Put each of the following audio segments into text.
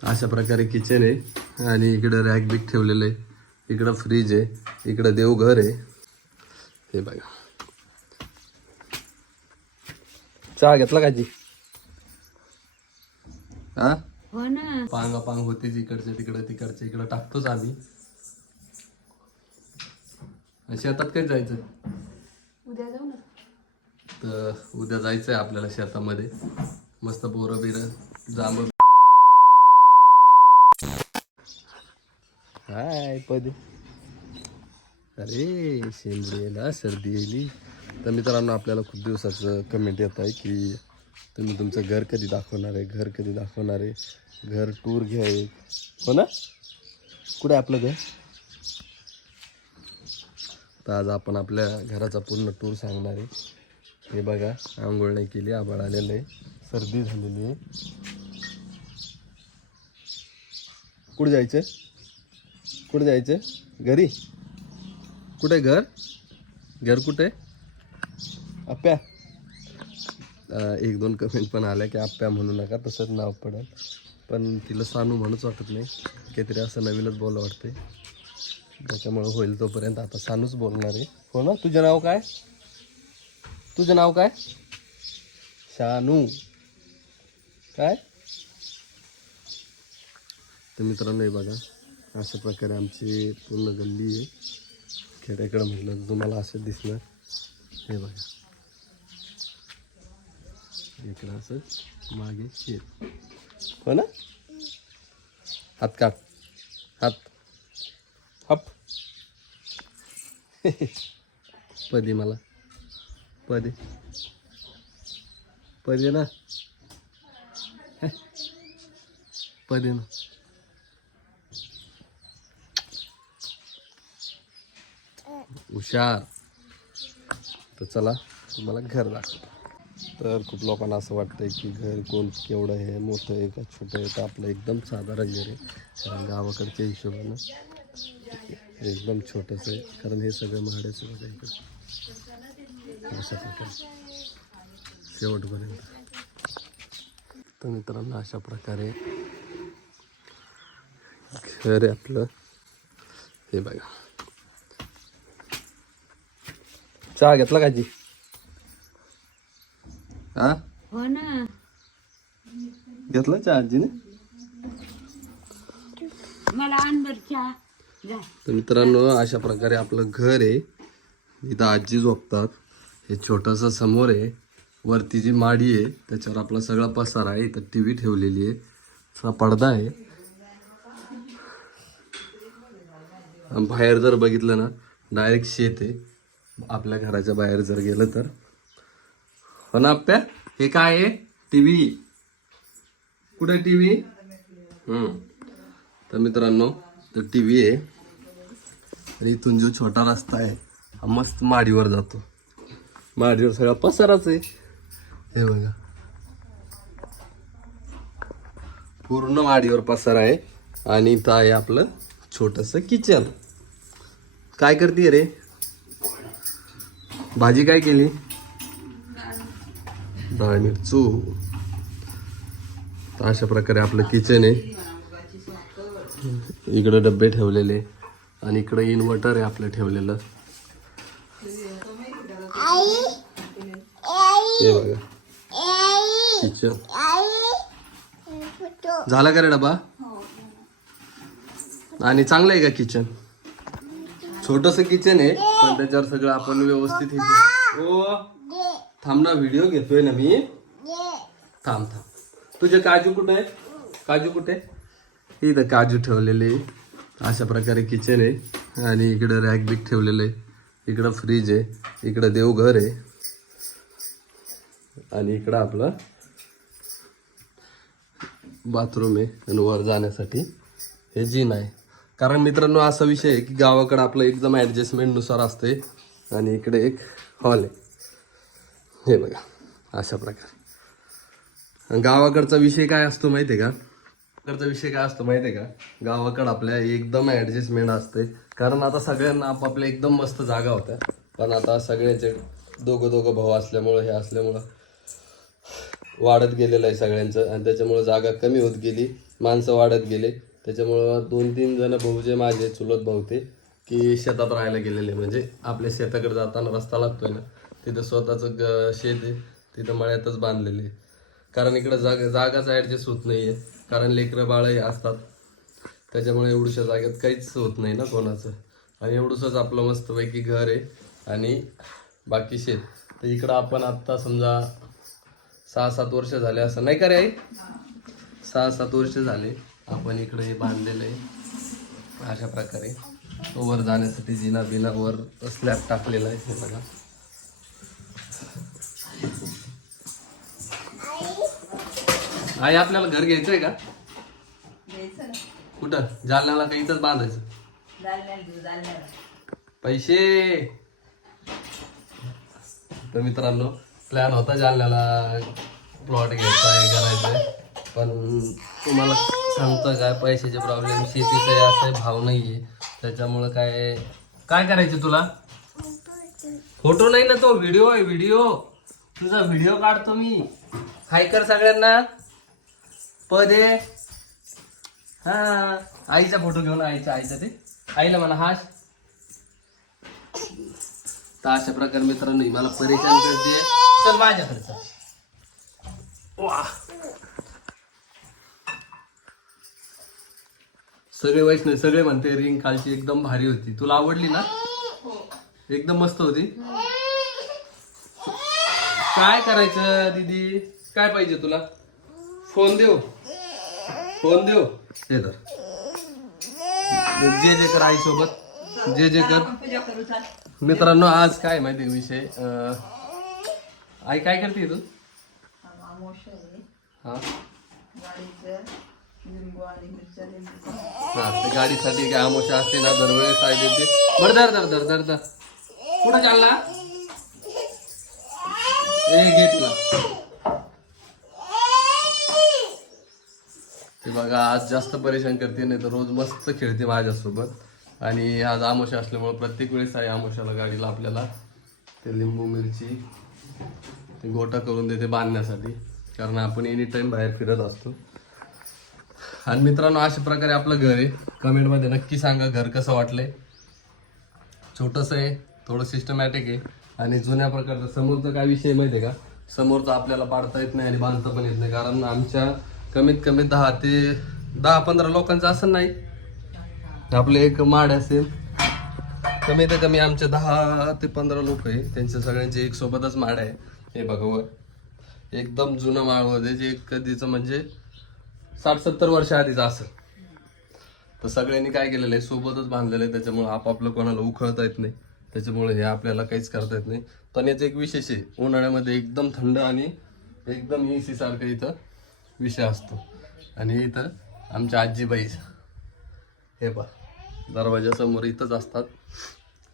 अशा प्रकारे किचन आहे आणि इकडं रॅक बिक ठेवलेलं आहे. इकडं फ्रीज आहे. इकडं देवघर आहे. हे बघा. चहा घेतला का जी हा? हो ना. पांगा पांग होते इकडचे तिकडे तिकडचे इकडे. टाकतोच आम्ही. शेतात काय जायचं? उद्या जाऊ ना. तर उद्या जायचंय आपल्याला शेतामध्ये. मस्त बोरं बिरं जांब हाय पदे अरे शेंबडीला सर्दी येली तर मित्रांनो आपल्याला खूप दिवसाचं कमेंट येत आहे की तुम्ही तुमचं घर कधी दाखवणार आहे? घर कधी दाखवणार आहे? घर टूर घ्या हो ना? कुठे आहे आपलं घर? तर आज आपण आपल्या घराचा पूर्ण टूर सांगणार आहे. हे बघा आंघोळ नाही केली आबाळ आलेलं आहे. सर्दी झालेली आहे. कुठे जायचं कुठे जायचं? घरी? कुठे घर? घर कुठे? आप्या एक दोन कमेंट पण आल्या की आप्या म्हणू नका तसंच नाव पडेल. पण तिला सानू म्हणूच वाटत नाही. काहीतरी असं नवीनच बोला वाटते त्याच्यामुळं होईल तोपर्यंत. आता सानूच बोलणार आहे. हो ना? तुझं नाव काय? तुझं नाव काय? शानू काय? तर मित्रांनो हे बघा. अशा प्रकारे आमची पूर्ण गल्ली आहे. खेड्याकडं म्हटलं तर तुम्हाला असं दिसणार. हे बघा. इकडं असं मागे शेत. हो ना? हात काढ. हात. हप. पदी मला. पदे. पदे ना? पदे ना. हुशार. तर चला तुम्हाला घर दाखवतो. तर खूप लोकांना असं वाटतंय की घर कोण केवढं आहे मोठं आहे का छोटं आहे तर आपलं एकदम साधारण घर आहे. कारण गावाकडच्या हिशोबानं एकदम छोटंच आहे. कारण हे सगळं महाड्याचं बघा इकडं अशा प्रकारे शेवटपर्यंत. तर मित्रांनो अशा प्रकारे घर आहे आपलं. हे बघा. चहा घेतला का जी हा? हो ना. घेतला चहा आजीने? मला अनबर चहा. जा. तर मित्रांनो अशा प्रकारे आपलं घर आहे. इथं आजी झोपतात. हे छोटंसं समोर आहे. वरती जी माडी आहे त्याच्यावर आपला सगळा पसारा आहे. इथं टी व्ही ठेवलेली आहे. असा पडदा आहे. आणि बाहेर जर बघितलं ना डायरेक्ट शेत आहे. आपल्या घराच्या बाहेर जर गेलं तर. हो ना आप्या हे काय आहे? टी व्ही कुठे टी व्ही तर मित्रांनो तर टी व्ही आहे. आणि इथून जो छोटा रस्ता आहे हा मस्त माडीवर जातो. माडीवर सगळा पसाराच आहे. हे बघा. पूर्ण माडीवर पसर आहे. आणि इथं आहे आपलं छोटंसं किचन. काय करते रे? भाजी काय केली? डाळ मिरचू. तर अशा प्रकारे आपलं किचन आहे. इकडं डबे ठेवलेले आणि इकडं इन्व्हर्टर आहे आपलं ठेवलेलं. हे बघा. किचन झाला का रे डबा आणि चांगलं आहे का किचन छोटस किचन आहे पण त्याच्यावर सगळं आपण व्यवस्थित हे ओ. थांब ना व्हिडिओ घेतोय ना मी. थांब थांब. तुझे काजू कुठे आहे काजू कुठे आहे? इथं काजू ठेवलेले अशा प्रकारे किचन आहे. आणि इकडं रॅक बिक ठेवलेलं आहे. इकडं फ्रीज आहे. इकडं देवघर आहे. आणि इकडं आपलं बाथरूम आहे. आणि वर जाण्यासाठी हे जिन आहे. कारण मित्रांनो असा विषय आहे की गावाकडं आपलं एकदम ॲडजस्टमेंटनुसार असते आणि इकडे एक हॉल आहे. हे बघा अशा प्रकारे. गावाकडचा विषय काय असतो माहिती आहे का? गावाकडचा विषय काय असतो माहिती आहे का? गावाकडं आपल्या एकदम ॲडजस्टमेंट असते कारण आता सगळ्यांना आपापल्या एकदम मस्त जागा होत्या. पण आता सगळ्यांचे दोघं दोघं भाऊ असल्यामुळं हे असल्यामुळं वाढत गेलेलं आहे सगळ्यांचं. आणि त्याच्यामुळं जागा कमी होत गेली माणसं वाढत गेले. त्याच्यामुळं दोन तीन जण भाऊ जे माझे चुलत भाऊ ते की शेतात राहायला गेलेले. म्हणजे आपल्या शेताकडे जाताना रस्ता लागतोय ना तिथं स्वतःचं ग शेत आहे तिथं मळ्यातच बांधलेले आहे. कारण इकडं जागा जागाच ॲडजस्ट होत नाही आहे कारण लेकरं बाळही असतात. त्याच्यामुळे एवढ्याशा जागेत काहीच होत नाही ना कोणाचं. आणि एवढंसंच आपलं मस्तपैकी घर आहे आणि बाकी शेत. तर इकडं आपण आत्ता समजा सहा सात वर्ष झाले असं. नाही का रे आई? सहा सात वर्ष झाले. आपण इकडे हे बांधलेलं आहे. अशा प्रकारे. वर जाण्यासाठी जिना बिना वर स्लॅब टाकलेला आहे हे बघा. आई आपल्याला घर घ्यायचंय का? कुठं? जालन्याला काही इथंच बांधायचं? पैसे! तर मित्रांनो प्लॅन होता जालन्याला प्लॉट घ्यायचा आहे करायचं आहे. पण तुम्हाला सांगतो काय पैशाचे प्रॉब्लेम शेतीचं असं भाव नाहीये. त्याच्यामुळं काय काय करायचं तुला? फोटो नाही ना तो व्हिडिओ आहे व्हिडिओ तुझा व्हिडिओ काढतो मी. हाय कर सगळ्यांना. पदे. हा आईचा फोटो घेऊन आईचा आईचा ते. आईला म्हणा हाश. तर अशा प्रकारे मित्रांनो मला परेशान करते. चल माझ्याकडे वा. सगळे वैष्णव सगळे म्हणते रिंग कालची एकदम भारी होती. तुला आवडली ना? एकदम मस्त होती. काय करायचं दीदी? काय पाहिजे तुला? फोन देऊ फोन देऊ हे तर जे जे कर आई सोबत जे जे कर. मित्रांनो आज काय माहिती विषय? आई काय करते तू? हा हा ते गाडीसाठी काय आमोशा असते ना दरवेळेस आई देते. बरं धर धर धर धर धर. कुठं चालला? ए घेतला ते बघा आज जास्त परेशान करते नाही तर रोज मस्त खेळते माझ्यासोबत. आणि आज आमोशा असल्यामुळे प्रत्येक वेळेस आहे आमोशाला गाडीला आपल्याला ते लिंबू मिरची ते गोटा करून देते बांधण्यासाठी. कारण आपण एनी टाइम बाहेर फिरत असतो. आणि मित्रांनो अशा प्रकारे आपलं घर आहे. कमेंटमध्ये नक्की सांगा घर कसं वाटलंय. छोटंसं आहे थोडं सिस्टमॅटिक आहे. आणि जुन्या प्रकारचं समोरचा काय विषय माहिती आहे का? समोरचा आपल्याला पाडता येत नाही आणि बांधता पण येत नाही. कारण आमच्या कमीत कमी दहा ते दहा पंधरा लोकांचं असं नाही. आपले एक माड असेल. कमी ते कमी आमचे दहा ते पंधरा लोक आहे. त्यांच्या सगळ्यांचे एक सोबतच माड आहे. हे बघा वर. एकदम जुनं माळ होते जे कधीचं म्हणजे साठ सत्तर वर्ष आधीचा असेल. तर सगळ्यांनी काय केलेलं आहे? सोबतच बांधलेलं आहे. त्याच्यामुळे आपापलं कोणाला उखळता येत नाही. त्याच्यामुळे हे आपल्याला काहीच करता येत नाही. पण याचं एक विशेष आहे. उन्हाळ्यामध्ये एकदम थंड आणि एकदम एसी सारखं इथं विषय असतो. आणि इथं आमच्या आजीबाई हे बा दरवाजासमोर इथंच असतात.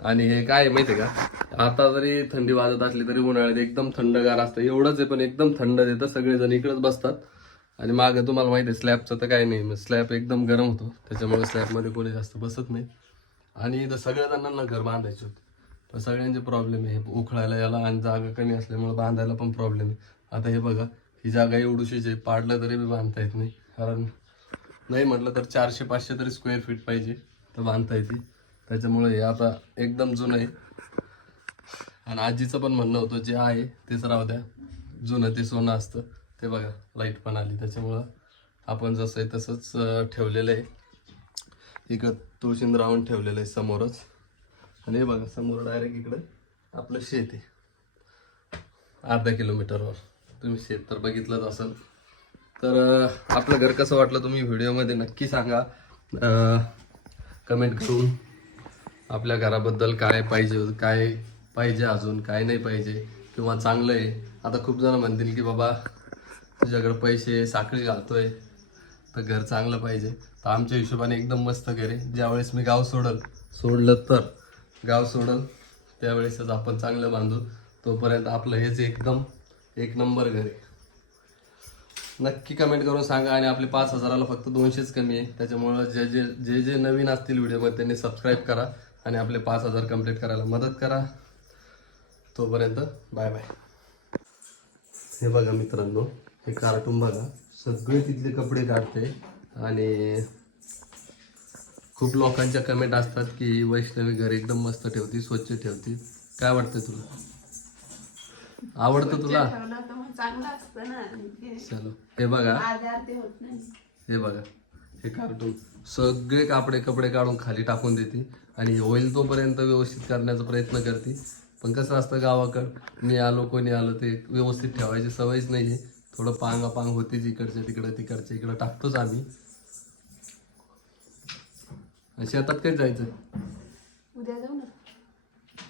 आणि हे काय आहे माहिती आहे का? आता जरी थंडी वाजत असली तरी उन्हाळ्यात एकदम थंडगार असतं. एवढंच आहे पण एकदम थंड देतं. सगळेजण इकडेच बसतात. आणि मागं तुम्हाला माहिती आहे स्लॅबचं तर काही नाही. स्लॅब एकदम गरम होतो. त्याच्यामुळे स्लॅबमध्ये कोणी जास्त बसत नाही. आणि इथं सगळ्या जणांना घर बांधायचे होते. पण सगळ्यांचे प्रॉब्लेम आहे. उखळायला याला आणि जागा कमी असल्यामुळे बांधायला पण प्रॉब्लेम आहे. आता हे बघा ही जागा एवढीशीच आहे पाडलं तरी बी बांधता येत नाही. कारण नाही म्हटलं तर चारशे पाचशे तरी स्क्वेअर फीट पाहिजे तर बांधता येते. त्याच्यामुळे हे आता एकदम जुनं आहे. आणि आजीचं पण म्हणणं होतं जे आहे तेच राहू द्या. जुनं ते सोनं असतं. ते बघा लाइट पण आली. त्याच्यामुळं आपण जसं आहे तसंच ठेवलेलं आहे. इकडं तुळशीन राहून ठेवलेलं आहे समोरच. आणि हे बघा समोर डायरेक्ट इकडं आपलं शेत आहे. अर्धा किलोमीटरवर. तुम्ही शेत तर बघितलंच असेल. तर आपलं घर कसं वाटलं तुम्ही व्हिडिओमध्ये नक्की सांगा. कमेंट करून आपल्या घराबद्दल काय पाहिजे काय पाहिजे अजून काय नाही पाहिजे किंवा चांगलं आहे. आता खूप जण म्हणतील की बाबा तुझ्याकडे पैसे साखळी घालतोय तर घर चांगलं पाहिजे. तर आमच्या हिशोबाने एकदम मस्त घर आहे. ज्यावेळेस मी गाव सोडल सोडलं तर गाव सोडल त्यावेळेसच आपण चांगलं बांधू. तोपर्यंत आपलं हेच एकदम एक नंबर घर आहे. नक्की कमेंट करून सांगा आणि आपले पाच हजाराला फक्त दोनशेच कमी आहे. त्याच्यामुळं जे जे जे जे नवीन असतील व्हिडिओमध्ये त्यांनी सबस्क्राईब करा आणि आपले पाच हजार कंप्लीट करायला मदत करा. तोपर्यंत बाय बाय हे बघा मित्रांनो हे कार्टून बघा. सगळे तिथले कपडे काढते आणि खूप लोकांच्या कमेंट असतात की वैष्णवी घर एकदम मस्त ठेवती स्वच्छ ठेवती. काय वाटतंय तुला? आवडतं तुला? चलो. हे बघा. हे बघा. हे कार्टून. सगळे कापडे कपडे काढून खाली टाकून देते आणि होईल तोपर्यंत व्यवस्थित करण्याचा प्रयत्न करते. पण कसं असतं गावाकडं? मी आलो कोणी आलं ते व्यवस्थित ठेवायची सवयच नाही आहे थोडं पांगा पांग होतीच इकडच्या तिकडं तिकडच्या इकडं टाकतोच आम्ही. शेतात काही जायचं? उद्या जाऊ ना.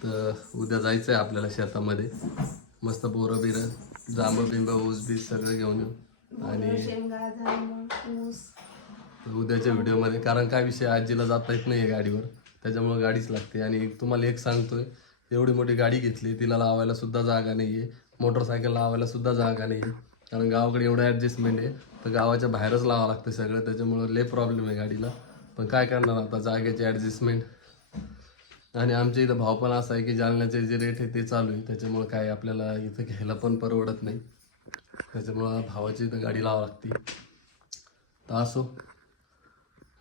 तर उद्या जायचं आहे आपल्याला शेतामध्ये. मस्त बोरं बिरं जांब बिंब ऊस बीस सगळं घेऊन येऊ. आणि उद्याच्या व्हिडिओमध्ये कारण काय विषय आजीला जाता येत नाही गाडीवर. त्याच्यामुळे गाडीच लागते. आणि तुम्हाला एक सांगतोय एवढी मोठी गाडी घेतली तिला लावायला सुद्धा जागा नाही आहे मोटरसायकल लावायला सुद्धा जागा नाही आहे कारण गावाकडे एवढं ॲडजस्टमेंट आहे. तर गावाच्या बाहेरच लावावं लागतं सगळं. त्याच्यामुळं लय प्रॉब्लेम आहे गाडीला. पण काय करणार आता? जागेची ॲडजस्टमेंट आणि आमच्या इथं भाव पण असा आहे की जालन्याचे जे रेट आहे ते चालू आहे. त्याच्यामुळं काय आपल्याला इथं घ्यायला पण परवडत नाही. त्याच्यामुळं भावाची इथं गाडी लावावं लागते. तर असो.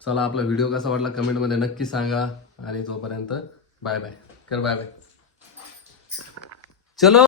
चला आपला व्हिडिओ कसा वाटला कमेंटमध्ये नक्की सांगा. आणि तोपर्यंत बाय बाय कर बाय बाय चलो!